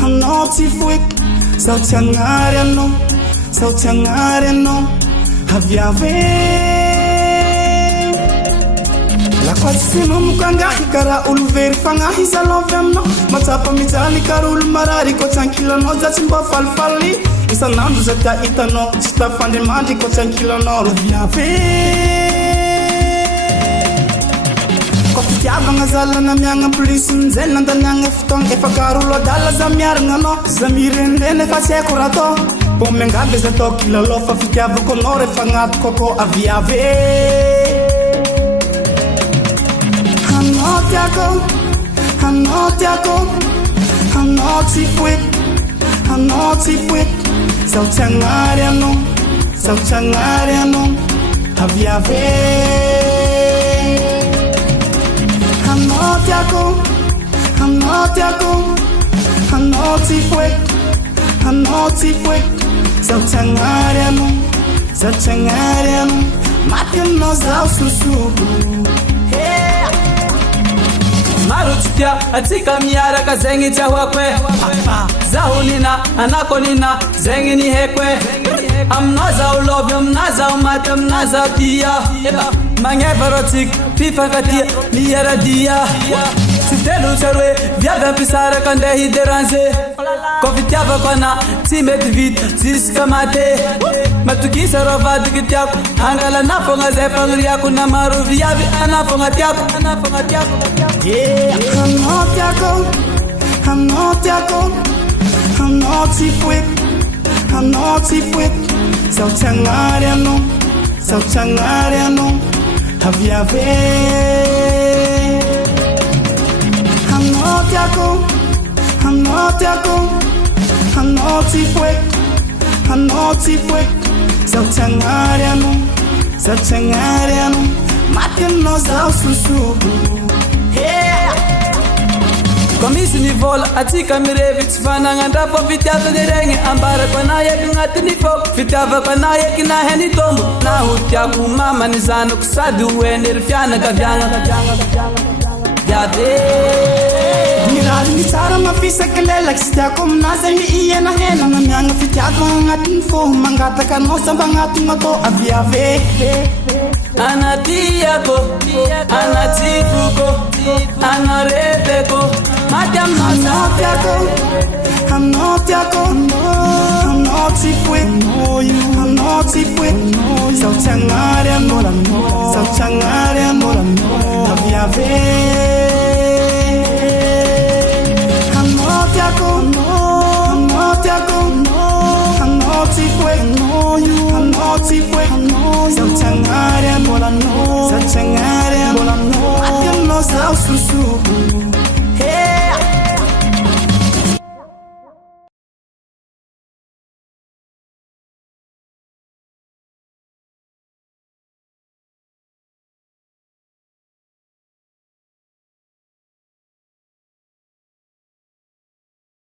Hanoti fuik Sautiangare no Haviave La kwasimo mukangahi kara uluveri fangahi salovemno Matapa mitali karul marari ko chankila no Zatimba falfali Isanandu zata itano Chita fande mandi ko chankila no Haviave Tiava ngazala na mianga polisi mzela ndanyanga futong efakarulo dala za miaranga no zamirendene fasekurato pomengabe za tokila lofa fitiava konore fangat koko aviave Hanoti fuik Sautiangare no aviave Hanoti fuik Sautiangare no Matin no zau susubu Marutia atika miara kazengi chawakwe Zahunina anakonina zengi ni hekwe Amnaza ulovyo mnaza umate mnaza dia Mangevarotik pifa katia liara dia Sitelu charwe vyave pisara kande hideranze Kofitiava kwana time divit ziskamate Matukisa rovadi kitiaku Angala nafonga zefangri yaku na maru viyavi anafonga tiaku Hanoti fuik Sautiangare no Haviave Hanoti fuik Sautiangare no Matin no zau susubu Komisi ni vola atika mirevi Tifana ngandapo fitiava nirenge Ambara kwa naye kungati ni fok Fitiava kwa naye kina heni tombo Na hutia kumama nizano kusadi uwe rifiana kavyanga Yade Mirali ni sara mafisa kelela Kistia kumnaza ni iye na hena Na mianga fitiava ngati nifo Mangata kanosa bangati mato aviave Anatiako, anatifuko, anarebeko Madam Hanoti fuik Sautiangare no Haviave Hanoti fuik Sautiangare no Matin no zau susu